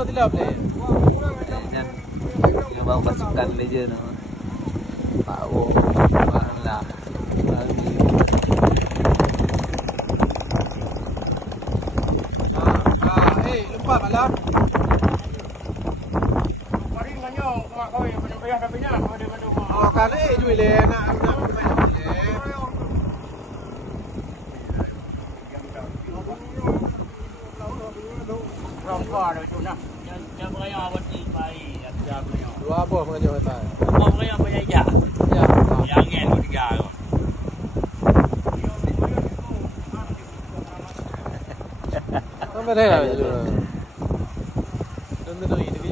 kau tilap ni. Jangan yang bawa pasukan meja tu. Power. Malah. Lepas malah. Mari nganyo mak kau yang bayar dah banyak kau ada mana. Oh, kali jual le nak Rong kau ada tu nak. Yang bayar awak ni baik. Ada bayar. dua apa mengajar kata. Mau bayar bayar ya. Ya. Yang ngel tu tiga. Sampai dah. Tentu ini